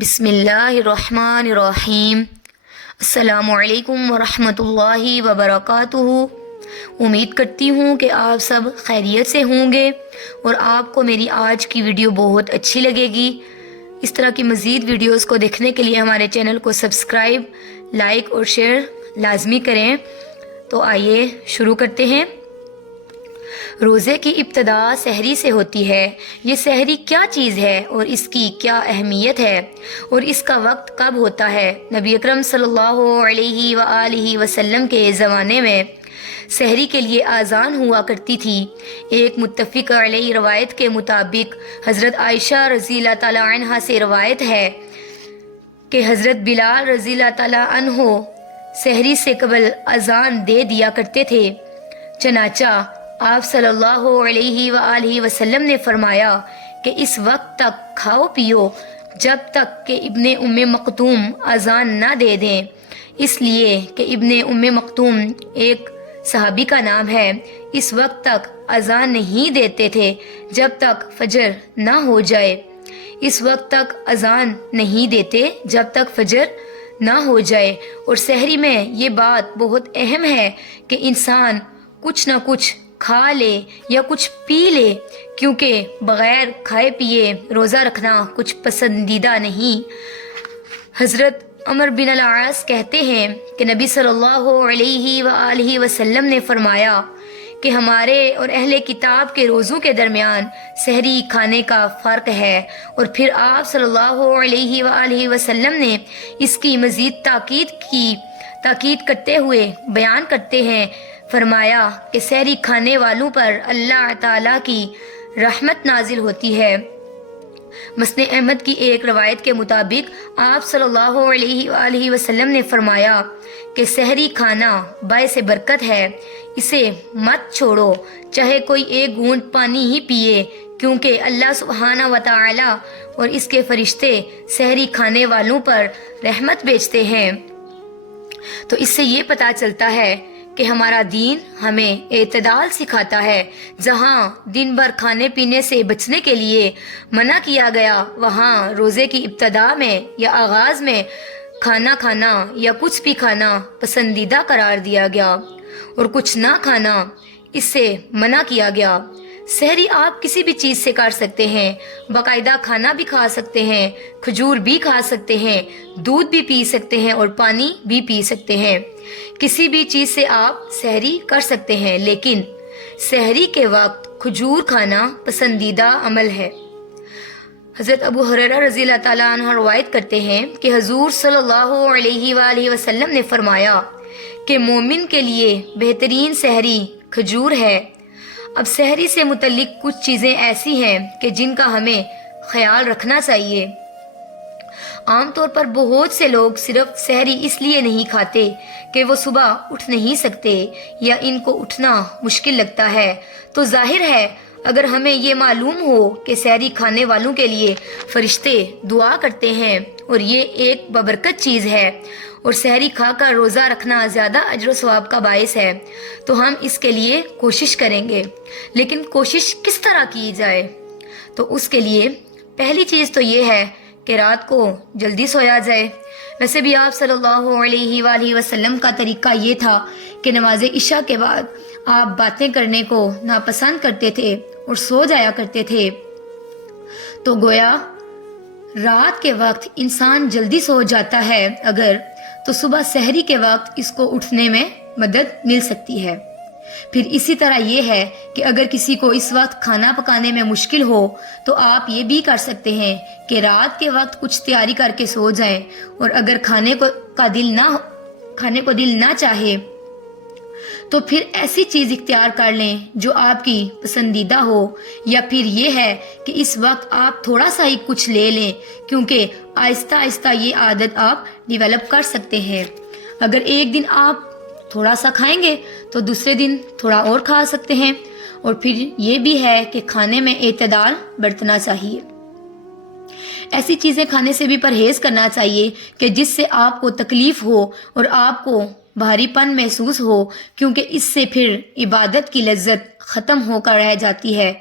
بسم اللہ الرحمن الرحیم۔ السلام علیکم ورحمۃ اللہ وبرکاتہ۔ امید کرتی ہوں کہ آپ سب خیریت سے ہوں گے اور آپ کو میری آج کی ویڈیو بہت اچھی لگے گی۔ اس طرح کی مزید ویڈیوز کو دیکھنے کے لیے ہمارے چینل کو سبسکرائب، لائک اور شیئر لازمی کریں۔ تو آئیے شروع کرتے ہیں۔ روزے کی ابتدا سحری سے ہوتی ہے۔ یہ سحری کیا چیز ہے اور اس کی کیا اہمیت ہے اور اس کا وقت کب ہوتا ہے؟ نبی اکرم صلی اللہ علیہ وآلہ وسلم کے زمانے میں سحری کے لیے اذان ہوا کرتی تھی۔ ایک متفق علیہ روایت کے مطابق حضرت عائشہ رضی اللہ تعالیٰ عنہا سے روایت ہے کہ حضرت بلال رضی اللہ تعالیٰ عنہ سحری سے قبل اذان دے دیا کرتے تھے۔ چنانچہ آپ صلی اللہ علیہ وآلہ وسلم نے فرمایا کہ اس وقت تک کھاؤ پیو جب تک کہ ابن ام مکتوم اذان نہ دے دیں، اس لیے کہ ابن ام مکتوم ایک صحابی کا نام ہے۔ اس وقت تک اذان نہیں دیتے تھے جب تک فجر نہ ہو جائے۔ اس وقت تک اذان نہیں دیتے جب تک فجر نہ ہو جائے۔ اور سحری میں یہ بات بہت اہم ہے کہ انسان کچھ نہ کچھ کھا لے یا کچھ پی لے، کیونکہ بغیر کھائے پیے روزہ رکھنا کچھ پسندیدہ نہیں۔ حضرت عمر بن العاص کہتے ہیں کہ نبی صلی اللہ علیہ وآلہ وسلم نے فرمایا کہ ہمارے اور اہل کتاب کے روزوں کے درمیان سحری کھانے کا فرق ہے، اور پھر آپ صلی اللہ علیہ وآلہ وسلم نے اس کی مزید تاکید کرتے ہوئے بیان کرتے ہیں، فرمایا کہ سحری کھانے والوں پر اللہ تعالیٰ کی رحمت نازل ہوتی ہے۔ مسند احمد کی ایک روایت کے مطابق آپ صلی اللہ علیہ وآلہ وسلم نے فرمایا کہ سحری کھانا باعث برکت ہے، اسے مت چھوڑو، چاہے کوئی ایک گھونٹ پانی ہی پیے، کیونکہ اللہ سبحانہ و تعالی اور اس کے فرشتے سحری کھانے والوں پر رحمت بھیجتے ہیں۔ تو اس سے یہ پتہ چلتا ہے کہ ہمارا دین ہمیں اعتدال سکھاتا ہے۔ جہاں دن بھر کھانے پینے سے بچنے کے لیے منع کیا گیا، وہاں روزے کی ابتدا میں یا آغاز میں کھانا یا کچھ بھی کھانا پسندیدہ قرار دیا گیا اور کچھ نہ کھانا اس سے منع کیا گیا۔ سحری آپ کسی بھی چیز سے کر سکتے ہیں، باقاعدہ کھانا بھی کھا سکتے ہیں، کھجور بھی کھا سکتے ہیں، دودھ بھی پی سکتے ہیں اور پانی بھی پی سکتے ہیں۔ کسی بھی چیز سے آپ سحری کر سکتے ہیں، لیکن سحری کے وقت کھجور کھانا پسندیدہ عمل ہے۔ حضرت ابو ہریرہ رضی اللہ تعالیٰ عنہ روایت کرتے ہیں کہ حضور صلی اللہ علیہ وآلہ وسلم نے فرمایا کہ مومن کے لیے بہترین سحری کھجور ہے۔ اب سحری سے متعلق کچھ چیزیں ایسی ہیں کہ جن کا ہمیں خیال رکھنا چاہیے۔ عام طور پر بہت سے لوگ صرف سحری اس لیے نہیں کھاتے کہ وہ صبح اٹھ نہیں سکتے یا ان کو اٹھنا مشکل لگتا ہے۔ تو ظاہر ہے اگر ہمیں یہ معلوم ہو کہ سحری کھانے والوں کے لیے فرشتے دعا کرتے ہیں اور یہ ایک بابرکت چیز ہے اور سحری کھا کر روزہ رکھنا زیادہ اجر و ثواب کا باعث ہے، تو ہم اس کے لیے کوشش کریں گے۔ لیکن کوشش کس طرح کی جائے؟ تو اس کے لیے پہلی چیز تو یہ ہے کہ رات کو جلدی سویا جائے۔ ویسے بھی آپ صلی اللہ علیہ وآلہ وسلم کا طریقہ یہ تھا کہ نماز عشاء کے بعد آپ باتیں کرنے کو ناپسند کرتے تھے اور سو جایا کرتے تھے۔ تو گویا رات کے وقت انسان جلدی سو جاتا ہے اگر، تو صبح سحری کے وقت اس کو اٹھنے میں مدد مل سکتی ہے۔ پھر اسی طرح یہ ہے کہ اگر کسی کو اس وقت کھانا پکانے میں مشکل ہو تو آپ یہ بھی کر سکتے ہیں کہ رات کے وقت کچھ تیاری کر کے سو جائیں، اور اگر کھانے کو دل نہ چاہے تو پھر ایسی چیز اختیار کر لیں جو آپ کی پسندیدہ ہو، یا پھر یہ ہے کہ اس وقت آپ تھوڑا سا ہی کچھ لے لیں، کیونکہ آہستہ آہستہ یہ عادت آپ ڈیولپ کر سکتے ہیں۔ اگر ایک دن آپ تھوڑا سا کھائیں گے تو دوسرے دن تھوڑا اور کھا سکتے ہیں۔ اور پھر یہ بھی ہے کہ کھانے میں اعتدال برتنا چاہیے۔ ایسی چیزیں کھانے سے بھی پرہیز کرنا چاہیے کہ جس سے آپ کو تکلیف ہو اور آپ کو بھاری پن محسوس ہو، کیونکہ اس سے پھر عبادت کی لذت ختم ہو کر رہ جاتی ہے۔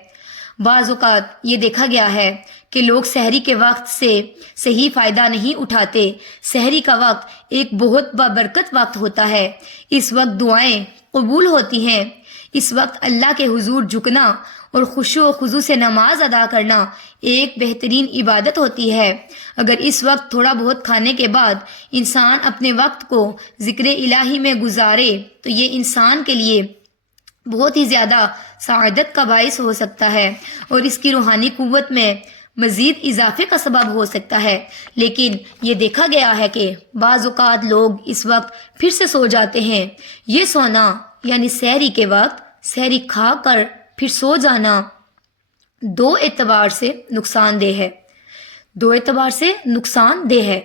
بعض اوقات یہ دیکھا گیا ہے کہ لوگ سحری کے وقت سے صحیح فائدہ نہیں اٹھاتے۔ سحری کا وقت ایک بہت بابرکت وقت ہوتا ہے۔ اس وقت دعائیں قبول ہوتی ہیں۔ اس وقت اللہ کے حضور جھکنا اور خشوع و خضوع سے نماز ادا کرنا ایک بہترین عبادت ہوتی ہے۔ اگر اس وقت تھوڑا بہت کھانے کے بعد انسان اپنے وقت کو ذکر الہی میں گزارے تو یہ انسان کے لیے بہت ہی زیادہ سعادت کا باعث ہو سکتا ہے اور اس کی روحانی قوت میں مزید اضافے کا سبب ہو سکتا ہے۔ لیکن یہ دیکھا گیا ہے کہ بعض اوقات لوگ اس وقت پھر سے سو جاتے ہیں۔ یہ سونا یعنی سحری کے وقت سحری کھا کر پھر سو جانا دو اعتبار سے نقصان دہ ہے۔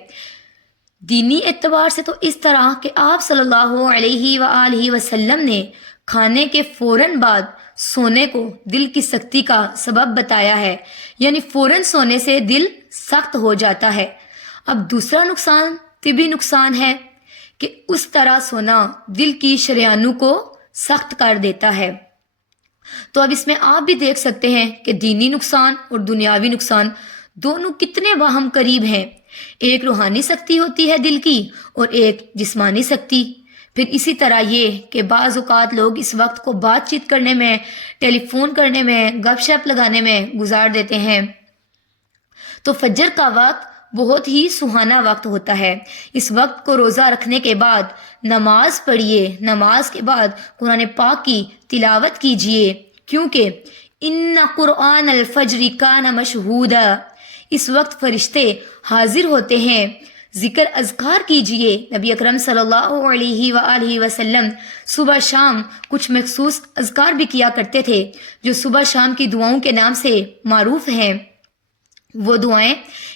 دینی اعتبار سے تو اس طرح کہ آپ صلی اللہ علیہ وآلہ وسلم نے کھانے کے فوراً بعد سونے کو دل کی سختی کا سبب بتایا ہے، یعنی فوراً سونے سے دل سخت ہو جاتا ہے۔ اب دوسرا نقصان طبی نقصان ہے کہ اس طرح سونا دل کی شریانوں کو سخت کر دیتا ہے۔ تو اب اس میں آپ بھی دیکھ سکتے ہیں کہ دینی نقصان اور دنیاوی نقصان دونوں کتنے باہم قریب ہیں۔ ایک روحانی سختی ہوتی ہے دل کی اور ایک جسمانی سختی۔ پھر اسی طرح یہ کہ بعض اوقات لوگ اس وقت کو بات چیت کرنے میں، ٹیلی فون کرنے میں، گپ شپ لگانے میں گزار دیتے ہیں۔ تو فجر کا وقت بہت ہی سہانا وقت ہوتا ہے۔ اس وقت کو روزہ رکھنے کے بعد نماز پڑھیے، نماز کے بعد قرآن پاک کی تلاوت کیجیے، کیونکہ ان قرآن الفجر کان مشہودا، اس وقت فرشتے حاضر ہوتے ہیں۔ ذکر اذکار کیجیے۔ نبی اکرم صلی اللہ علیہ وآلہ وسلم صبح شام کچھ مخصوص اذکار بھی کیا کرتے تھے جو صبح شام کی دعاؤں کے نام سے معروف ہیں۔ وہ دعائیں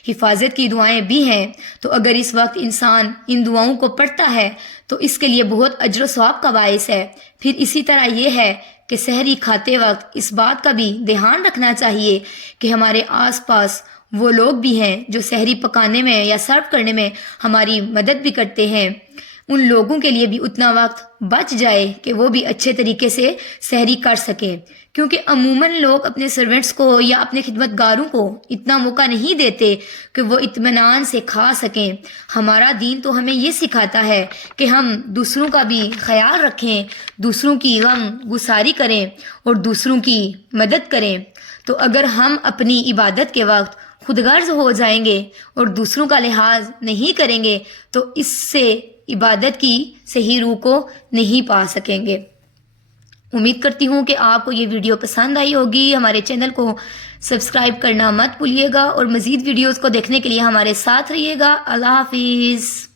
حفاظت کی دعائیں بھی ہیں۔ تو اگر اس وقت انسان ان دعاؤں کو پڑھتا ہے تو اس کے لیے بہت اجر و ثواب کا باعث ہے۔ پھر اسی طرح یہ ہے کہ سحری کھاتے وقت اس بات کا بھی دھیان رکھنا چاہیے کہ ہمارے آس پاس وہ لوگ بھی ہیں جو سحری پکانے میں یا سرو کرنے میں ہماری مدد بھی کرتے ہیں، ان لوگوں کے لیے بھی اتنا وقت بچ جائے کہ وہ بھی اچھے طریقے سے سحری کر سکیں، کیونکہ عموماً لوگ اپنے سرونٹس کو یا اپنے خدمت گاروں کو اتنا موقع نہیں دیتے کہ وہ اطمینان سے کھا سکیں۔ ہمارا دین تو ہمیں یہ سکھاتا ہے کہ ہم دوسروں کا بھی خیال رکھیں، دوسروں کی غم گساری کریں اور دوسروں کی مدد کریں۔ تو اگر ہم اپنی عبادت کے وقت خود غرض ہو جائیں گے اور دوسروں کا لحاظ نہیں کریں گے تو اس سے عبادت کی صحیح روح کو نہیں پا سکیں گے۔ امید کرتی ہوں کہ آپ کو یہ ویڈیو پسند آئی ہوگی۔ ہمارے چینل کو سبسکرائب کرنا مت بھولیے گا اور مزید ویڈیوز کو دیکھنے کے لیے ہمارے ساتھ رہیے گا۔ اللہ حافظ۔